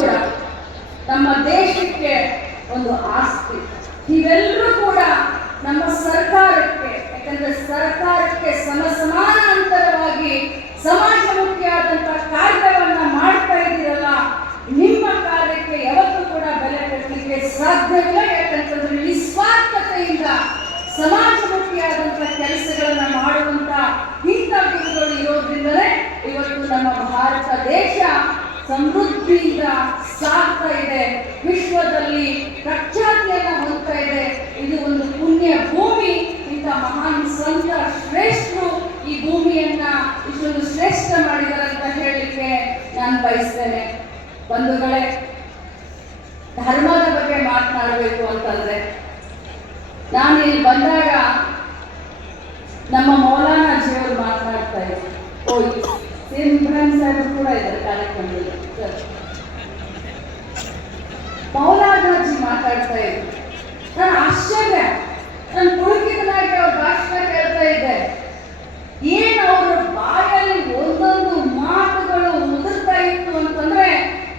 ಕೂಡ ನಮ್ಮ ದೇಶಕ್ಕೆ ಒಂದು ಆಸ್ತಿ. ಇವೆಲ್ಲರೂ ಕೂಡ ನಮ್ಮ ಸರ್ಕಾರಕ್ಕೆ, ಯಾಕಂದ್ರೆ ಸರ್ಕಾರಕ್ಕೆ ಸಮ ಸಮಾನಾಂತರವಾಗಿ ಸಮಾಜಮುಖಿಯಾದಂತಹ ಕಾರ್ಯವನ್ನ ಮಾಡ್ತಾ ಇದ್ದೀರಲ್ಲ ನಿಮ್ಮ ಕಾರ್ಯಕ್ಕೆ ಯಾವತ್ತೂ ಕೂಡ ಬೆಲೆ ಕಟ್ಟಲಿಕ್ಕೆ ಸಾಧ್ಯವಿಲ್ಲ ಯಾಕಂತಂದ್ರೆ ನಿಸ್ವಾರ್ಥತೆಯಿಂದ ಸಮಾಜಮುಖಿಯಾದಂತಹ ಕೆಲಸಗಳನ್ನ ಮಾಡುವಂತ ಇಂಥ ಗುರುಗಳು ಇರೋದ್ರಿಂದಲೇ ಇವತ್ತು ನಮ್ಮ ಭಾರತ ದೇಶ ಸಮೃದ್ಧಿಯಿಂದ ಸಾಗ್ತಾ ಇದೆ, ವಿಶ್ವದಲ್ಲಿ ಪ್ರಖ್ಯಾತಿಯನ್ನ ಹೊಂದ್ತಾ ಇದೆ. ಇದು ಒಂದು ಪುಣ್ಯ ಭೂಮಿ, ಇಂಥ ಮಹಾನ್ ಸಂತ ಶ್ರೇಷ್ಠರು ಈ ಭೂಮಿಯನ್ನ ಇಷ್ಟೊಂದು ಶ್ರೇಷ್ಠ ಮಾಡಿದ್ದಾರೆ ಅಂತ ಹೇಳಲಿಕ್ಕೆ ನಾನು ಬಯಸ್ತೇನೆ. ಬಂಧುಗಳೇ, ಧರ್ಮದ ಬಗ್ಗೆ ಮಾತನಾಡಬೇಕು ಅಂತಂದ್ರೆ ನಾನು ಇಲ್ಲಿ ಬಂದಾಗ ನಮ್ಮ ಮೌಲಾನಾಜಿಯವರು ಮಾತನಾಡ್ತಾ ಇದ್ರು. ಓ ಸಿ ಇಬ್ರಾಹಿಂ ಸಾಹೇಬ್ ಕೂಡ ಇದ್ದಾರೆ ಕಾರ್ಯಕ್ರಮದಲ್ಲಿ. ಸರ್. ಮೌಲಾನಾಜಿ ಮಾತಾಡ್ತಾ ಇದ್ರು ನಾನು ಆಶ್ಚರ್ಯ ನಾನು ಪುಳಕಿತನಾಗಿ ಅವ್ರ ಭಾಷಣ ಕೇಳ್ತಾ ಇದ್ದೆ ಏನು ಅವ್ರ ಬಾಯಲ್ಲಿ ಒಂದೊಂದು ಮಾತುಗಳು ಉದುರ್ತಾ ಇತ್ತು ಅಂತಂದ್ರೆ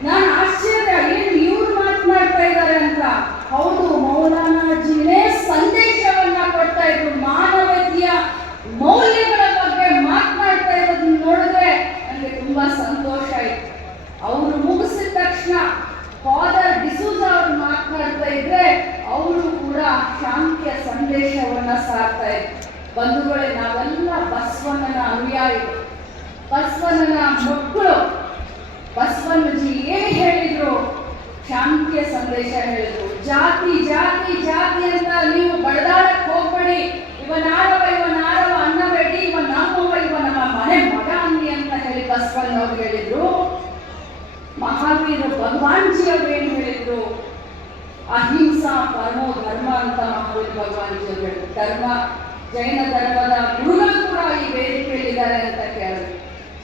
ನಾನು ಆಶ್ಚರ್ಯ ಏನು ಇವ್ರು ಮಾತನಾಡ್ತಾ ಇದ್ದಾರೆ ಅಂತ ಹೌದು ಮೌಲಾನಾಜಿನೇ ಸಂದೇಶವನ್ನ ಕೊಡ್ತಾ ಇದ್ರು ಮಾನವೀಯ ಮೌಲ್ಯಗಳ ಬಗ್ಗೆ ಮಾತನಾಡ್ತಾ ಇರೋದನ್ನ ನೋಡಿದ್ರೆ ನನಗೆ ತುಂಬಾ ಸಂತೋಷ ಆಯ್ತು ಅವರು ಮುಗಿಸಿದ ತಕ್ಷಣ ಫಾದರ್ ಡಿಸೂಜ ಅವರು ಮಾತನಾಡ್ತಾ ಇದ್ರೆ ಅವರು ಕೂಡ ಶಾಂತಿಯ ಸಂದೇಶವನ್ನ ಸಾರ್ತಾ ಇದೆ ಬಂಧುಗಳೇ, ನಾವೆಲ್ಲ ಬಸವಣ್ಣನ ಅನುಯಾಯಿಗಳು. ಬಸವಣ್ಣನ ಮಕ್ಕಳು. ಬಸವಣ್ಣಜಿ ಏನ್ ಹೇಳಿದ್ರು? ಶಾಂತಿಯ ಸಂದೇಶ ಹೇಳಿದ್ರು. ಜಾತಿ ಜಾತಿ ಜಾತಿ ಅಂತ ನೀವು ಬಡದಾಡಕ್ ಹೋಗ್ಬೇಡಿ. ಇವ ಇವನಾರವ ಇವ ನಾರವ ಅನ್ನಬೇಡಿ. ಇವ ನಮ್ಮವ ಇವ ನಮ್ಮ ಮನೆ ಮಗ ಅನ್ನಿ ಅಂತ ಹೇಳಿ ಬಸವಣ್ಣ ಅವ್ರು ಹೇಳಿದ್ರು. ಮಹಾವೀರ ಭಗವಾನ್ಜಿ ಅವ್ರು ಏನ್ ಹೇಳಿದ್ರು ಅಹಿಂಸಾ ಪರಮೋ ಧರ್ಮ ಅಂತ ಮಹಾವೀರ ಭಗವಾನ್ ಹೇಳಿದ್ರು. ಧರ್ಮ, ಜೈನ ಧರ್ಮದ ಗುರುಗಳು ಕೂಡ ಈ ವೇದಿಕೆಯಲ್ಲಿದ್ದಾರೆ ಅಂತ ಕೇಳಿದ್ರು.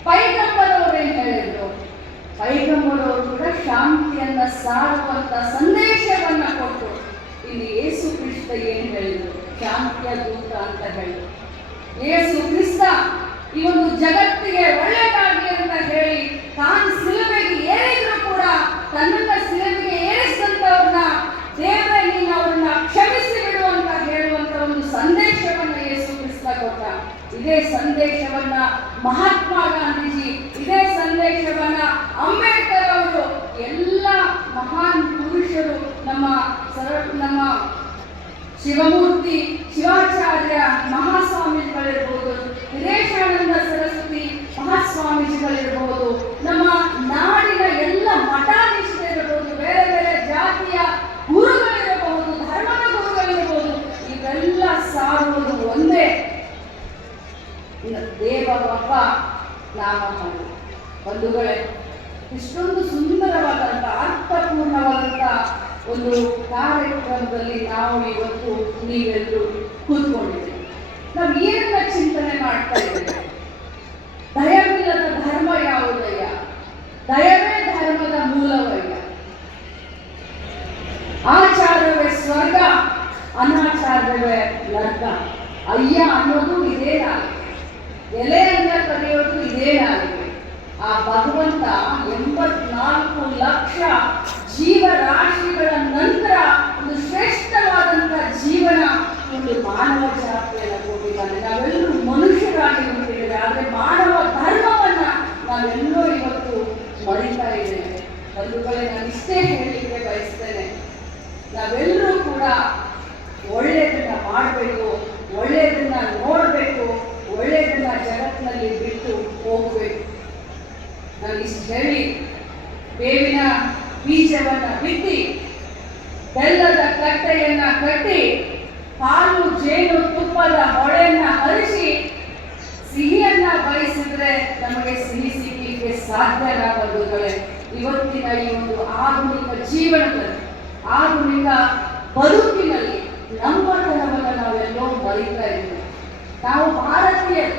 ಪೈಗಂಬರವರು ಏನ್ ಹೇಳಿದ್ರು? ಪೈಗಂಬರವರು ಕೂಡ ಶಾಂತಿಯನ್ನ ಸಾರುವಂತ ಸಂದೇಶವನ್ನ ಕೊಟ್ಟರು ಇಲ್ಲಿ ಯೇಸು ಕ್ರಿಸ್ತ ಏನ್ ಹೇಳಿದ್ರು? ಶಾಂತಿಯ ದೂತ ಅಂತ ಹೇಳಿದ್ರು. ಯೇಸು ಕ್ರಿಸ್ತ ಈ ಒಂದು ಜಗತ್ತಿಗೆ ಒಳ್ಳೆಯದಾಗಲಿ ಅಂತ ಹೇಳಿ ತಾನು ಸಿಲುಬೆಗೆ ಏನಿದ್ರು ಕೂಡ ತನ್ನನ್ನ ಸಿಲುಬೆಗೆ ಏರಿಸಿದಂತವ್ರನ್ನ ದೇವರೇ ನೀನು ಅವ್ರನ್ನ ಕ್ಷಮಿಸಿ ಬಿಡು ಅಂತ ಹೇಳುವಂತ ಒಂದು ಸಂದೇಶವನ್ನ ಯೇಸು ಕ್ರಿಸ್ತ ಕೊಟ್ಟ ಇದೇ ಸಂದೇಶವನ್ನ ಮಹಾತ್ಮ ಗಾಂಧೀಜಿ, ಇದೇ ಸಂದೇಶವನ್ನ ಅಂಬೇಡ್ಕರ್ ಅವರು ಎಲ್ಲ ಮಹಾನ್ ಪುರುಷರು ನಮ್ಮ ಸರ, ನಮ್ಮ ಶಿವಮೂರ್ತಿ ಶಿವಾಚಾರ್ಯ ಮಹಾಸ್ವಾಮಿಗಳಿರ್ಬೋದು ವಿದೇಶಾನಂದ ಸರಸ್ವತಿ ಮಹಾಸ್ವಾಮೀಜಿಗಳಿರ್ಬೋದು, ನಮ್ಮ ನಾಡಿನ ಎಲ್ಲ ಮಠಾಧೀಶರಿರ್ಬೋದು ಬೇರೆ ಒಂದು ಕಾರ್ಯಕ್ರಮದಲ್ಲಿ ನಾವು ಇವತ್ತು ನೀವೆಲ್ಲರೂ ಕೂತ್ಕೊಂಡಿದ್ದೀವಿ ನಾವು ಏನನ್ನ ಚಿಂತನೆ ಮಾಡ್ತಾ ಇದ್ದೇವೆ? ದಯವಿಲ್ಲದ ಧರ್ಮ ಯಾವುದಯ್ಯ? ದಯವೇ ಧರ್ಮದ ಮೂಲವಯ್ಯ? ಆಚಾರವೇ ಸ್ವರ್ಗ, ಅನಾಚಾರವೇ ನರ್ಕ ಅಯ್ಯ ಅನ್ನೋದು ಇದೇ ಎಲೆಯನ್ನ ಎಲೆ ಅಂತ ಕರೆಯೋದು ಇದೇ ನಾಲಿಗೆ ಆ ಭಗವಂತ ಎಂಬತ್ನಾಲ್ಕು ಲಕ್ಷ ಜೀವರಾಶಿಗಳ ನಂತರ ಒಂದು ಶ್ರೇಷ್ಠವಾದಂತ ಜೀವನ ಒಂದು ಮಾನವ ಜಾತಿಯನ್ನು ಕೊಟ್ಟಿದ್ದಾನೆ ನಾವೆಲ್ಲರೂ ಮನುಷ್ಯರಾಗಿ ಹುಟ್ಟಿದ್ದೇವೆ ಆದರೆ ಮಾನವ ಧರ್ಮವನ್ನ ನಾವೆಲ್ಲೋ ಇವತ್ತು ಮರಿತಾ ಇದ್ದೇವೆ ಬಂಧುಗಳೇ ನಾನು ಇಷ್ಟೇ ಹೇಳಲಿಕ್ಕೆ ಬಯಸ್ತೇನೆ ನಾವೆಲ್ಲರೂ ಕೂಡ ಒಳ್ಳೆಯದನ್ನ ಮಾಡಬೇಕು ಒಳ್ಳೆಯದನ್ನ ನೋಡಬೇಕು ಒಳ್ಳೆಯದನ್ನ ಜಗತ್ತಿನಲ್ಲಿ ಬಿಟ್ಟು ಹೋಗಬೇಕು ನಾನು ಇಷ್ಟು ಹೇಳಿ ಬೇವಿನ ಬೀಜವನ್ನ ಬಿತ್ತಿ ಬೆಲ್ಲದ ಕಟ್ಟೆಯನ್ನ ಕಟ್ಟಿ ಹಾಲು ಜೇನು ತುಪ್ಪದ ಹೊಳೆಯನ್ನ ಹರಿಸಿ ಸಿಹಿಯನ್ನ ಬಯಸಿದ್ರೆ ನಮಗೆ ಸಿಹಿ ಸಿಗ್ಲಿಕ್ಕೆ ಸಾಧ್ಯ ಬಂಧುಗಳೇ ಇವತ್ತಿನ ಈ ಒಂದು ಆಧುನಿಕ ಜೀವನದಲ್ಲಿ, ಆಧುನಿಕ ಬದುಕಿನಲ್ಲಿ ನಮ್ಮತನವನ್ನು ನಾವೆಲ್ಲೋ ಬರೀತಾ ಇದ್ದೀವಿ. ನಾವು ಭಾರತೀಯರು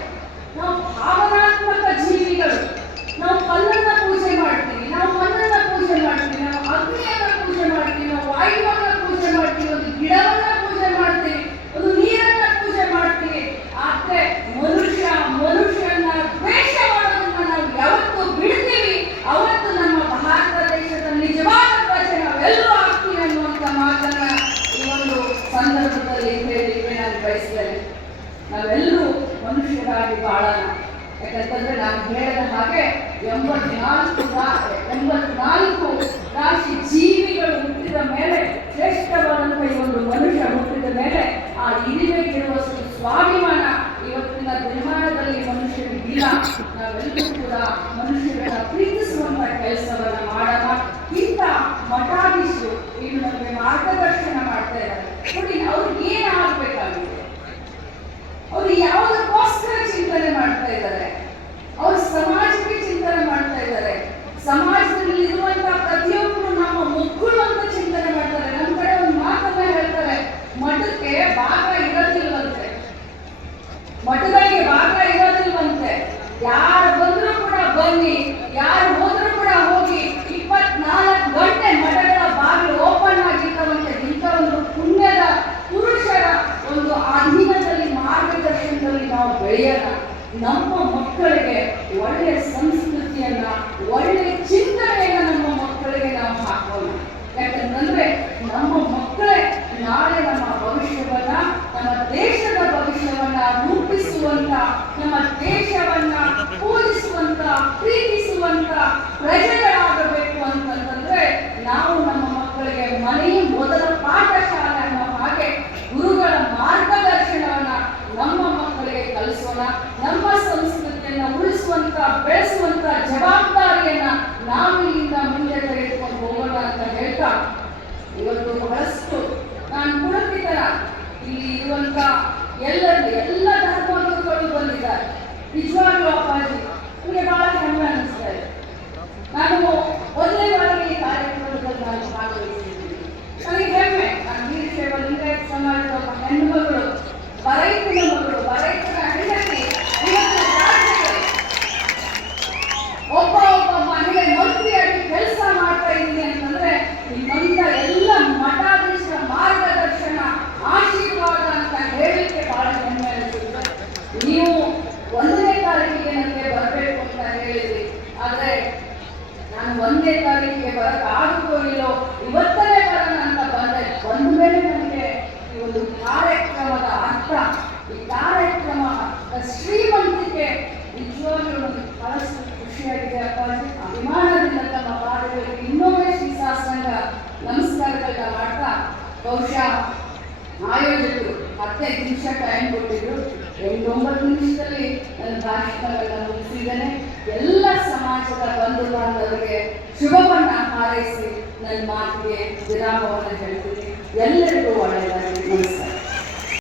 ನಾವೆಲ್ಲರೂ ಮನುಷ್ಯರಾಗಿ ಬಾಳೋಣ. ಯಾಕಂತಂದ್ರೆ ನಾನು ಹೇಳದ ಹಾಗೆ ಎಂಬತ್ನಾಲ್ಕು ಎಂಬತ್ನಾಲ್ಕು ರಾಶಿ ಜೀವಿಗಳು ಹುಟ್ಟಿದ ಮೇಲೆ ಶ್ರೇಷ್ಠವಾದ ಭವಿಷ್ಯವನ್ನ ನಮ್ಮ ದೇಶದ ಭವಿಷ್ಯವನ್ನ ರೂಪಿಸುವಂತ, ನಮ್ಮ ದೇಶವನ್ನ ಪೂಜಿಸುವಂತ, ಪ್ರೀತಿಸುವಂತ ಪ್ರಜೆಗಳಾಗಬೇಕು ಅಂತಂತಂದ್ರೆ, ನಾವು ನಮ್ಮ ಮಕ್ಕಳಿಗೆ ಮನೆ ಮೊದಲ ಪಾಠಶಾಲೆ ಅನ್ನೋ ಹಾಗೆ ಗುರುಗಳ ಮಾರ್ಗದರ್ಶನವನ್ನ ನಮ್ಮ ಮಕ್ಕಳಿಗೆ ಕಲಿಸೋಣ. ನಮ್ಮ ಸಂಸ್ಕೃತಿಯನ್ನ ಉಳಿಸುವಂತ, ಬೆಳೆಸುವಂತ ಜವಾಬ್ದಾರಿಯನ್ನ ನಾವು ಇಲ್ಲಿಂದ ಮುಂದೆ ತೆಗೆದುಕೊಂಡು ಹೋಗೋಣ ಅಂತ ಹೇಳ್ತಾ ಇವತ್ತು ಬಹಳಷ್ಟು ನಾನು ಪುಳಕಿತರ ಇಲ್ಲಿ ಇರುವಂತ ಎಲ್ಲ ಎಲ್ಲ ಧರ್ಮಗಳು ಬಂದಿದ್ದಾರೆ. ನಿಜವಾಗ್ಲೂ ಅಪ್ಪಾಜಿ ನನಗೆ ಬಹಳ ಹೆಮ್ಮೆ ಅನಿಸ್ತಾ ಇದೆ. ನಾನು ಒಂದೇ ಬಾರಿ ಈ ಕಾರ್ಯಕ್ರಮದಲ್ಲಿ ನಾನು ಭಾಗವಹಿಸಿದ್ದೀನಿ. ನನಗೆ ಹೆಮ್ಮೆ, ನಾನು ವೀರಶೈವ ಲಿಂಗಾಯತ ಸಮಾಜದ ಒಬ್ಬ ಹೆಣ್ಣು ಮಗಳು ಬರೈತನ ಮಗಳು ಬರೈತನ ಹೆಂಡತಿ ಇವತ್ತು ರಾಜ್ಯದಲ್ಲಿ ಒಬ್ಬ ಒಬ್ಬ ಮಹಿಳೆ ಮಂತ್ರಿಯಾಗಿ ಕೆಲಸ ಮಾಡ್ತಾ ಇದ್ದೀನಿ ಅಂತಂದ್ರೆ ನಿಮ್ಮಂತ ಎಲ್ಲ ಮಠಾಧೀಶರ ಮಾರ್ಗದರ್ಶನ ಆಶೀರ್ವಾದ ಅಂತ ಹೇಳಲಿಕ್ಕೆ ಬಹಳ ಹೆಮ್ಮೆ ಅನಿಸುತ್ತೆ ನೀವು ಒಂದನೇ ತಾರೀಕಿಗೆ ನನಗೆ ಬರಬೇಕು ಅಂತ ಹೇಳಿದ್ರಿ ಆದ್ರೆ ಒಂದನೇ ತಾರೀಕಿಗೆ ಬರಕ್ ಆಗುತ್ತೋ ಇಲ್ಲೋ ಇವತ್ತನೇ ಬರೋಣ ಅಂತ ಬಂದೆ. ಬಂದ ಮೇಲೆ ನನಗೆ ಈ ಒಂದು ಕಾರ್ಯಕ್ರಮದ ಅರ್ಥ, ಈ ಕಾರ್ಯಕ್ರಮ ಶ್ರೀಮಂತಿಕೆ ನಿಜವಾಗ್ಲೂ ನನಗೆ ಬಹಳಷ್ಟು ಖುಷಿಯಾಗಿದೆ ಅಪ್ಪಾಜಿ. ಅಭಿಮಾನದಿಂದ ತಮ್ಮ ಪಾದಗಳಿಗೆ ಇನ್ನೊಮ್ಮೆ ಶ್ರೀ ಶಾಸನ ನಮಸ್ಕಾರಗಳನ್ನ ಮಾಡ್ತಾ, ಬಹುಶಃ ಆಯೋಜಕರು ಹತ್ತೈದು ನಿಮಿಷ ಟೈಮ್ ಕೊಟ್ಟಿದ್ರು. ಎಂಟೊಂಬತ್ತು ನಿಮಿಷದಲ್ಲಿ ನನ್ನ ಭಾಷಣಗಳನ್ನ ಮುಗಿಸಿದ್ದೇನೆ. ಎಲ್ಲ ಸಮಾಜದ ಬಂಧು ಬಾಂಧವರಿಗೆ ಶುಭವನ್ನ ಹಾರೈಸಿ ನನ್ನ ಮಾತಿಗೆ ವಿರಾಮವನ್ನು ಹೇಳ್ತೀನಿ. ಎಲ್ಲರಿಗೂ ಒಳ್ಳೆಯದಾಗಿ ನಮಸ್ಕಾರ.